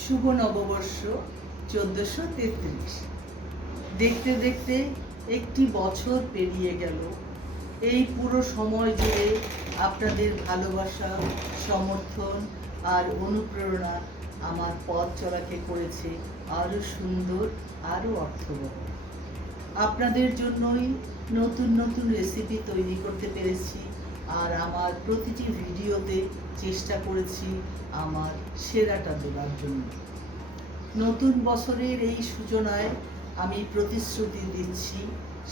শুভ নববর্ষ 1433। দেখতে দেখতে একটি বছর পেরিয়ে গেল। এই পুরো সময় জুড়ে আপনাদের ভালোবাসা, সমর্থন আর অনুপ্রেরণা আমার পথ চলাকে করেছে আরও সুন্দর, আরও অর্থবহ। আপনাদের জন্যই নতুন নতুন রেসিপি তৈরি করতে পেরেছি, আর আমার প্রতিটি ভিডিওতে চেষ্টা করেছি আমার সেরাটা দেওয়ার জন্য। নতুন বছরের এই সূচনায় আমি প্রতিশ্রুতি দিচ্ছি,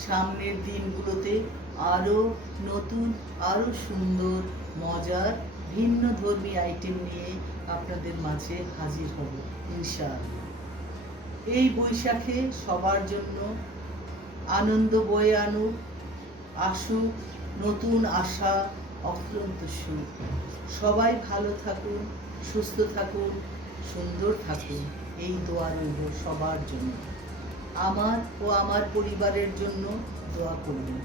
সামনের দিনগুলোতে আরও নতুন, আরও সুন্দর, মজার, ভিন্ন ধর্মী আইটেম নিয়ে আপনাদের মাঝে হাজির হব ইনশাআল্লাহ। এই বৈশাখে সবার জন্য আনন্দ বয়ে আনুক, আসুক নতুন আশা, অফুরন্ত সুখ। সবাই ভালো থাকুন, সুস্থ থাকুন, সুন্দর থাকুন, এই দোয়া রইল সবার জন্য। আমার ও আমার পরিবারের জন্য দোয়া করবেন।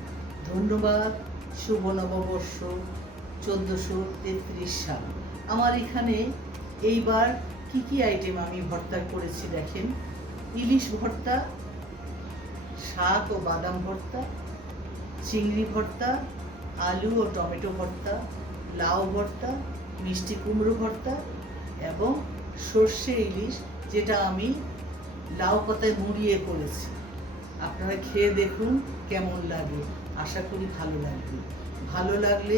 ধন্যবাদ। শুভ নববর্ষ 1433 সাল। আমার এখানে এইবার কি কি আইটেম আমি ভর্তা করেছি দেখেন। ইলিশ ভর্তা, শাক ও বাদাম ভর্তা, চিংড়ি ভর্তা, আলু ও টমেটো ভর্তা, লাউ ভর্তা, মিষ্টি কুমড়ো ভর্তা এবং সর্ষে ইলিশ, যেটা আমি লাউ পাতায় মুড়িয়ে করেছি। আপনারা খেয়ে দেখুন কেমন লাগে, আশা করি ভালো লাগবে। ভালো লাগলে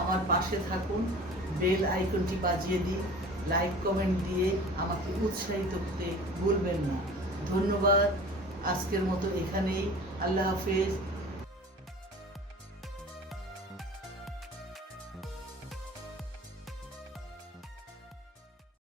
আমার পাশে থাকুন, বেল আইকনটি বাজিয়ে দিন, লাইক কমেন্ট দিয়ে আমাকে উৎসাহিত করতে ভুলবেন না। ধন্যবাদ। আজকের মতো এখানেই। আল্লাহ হাফেজ।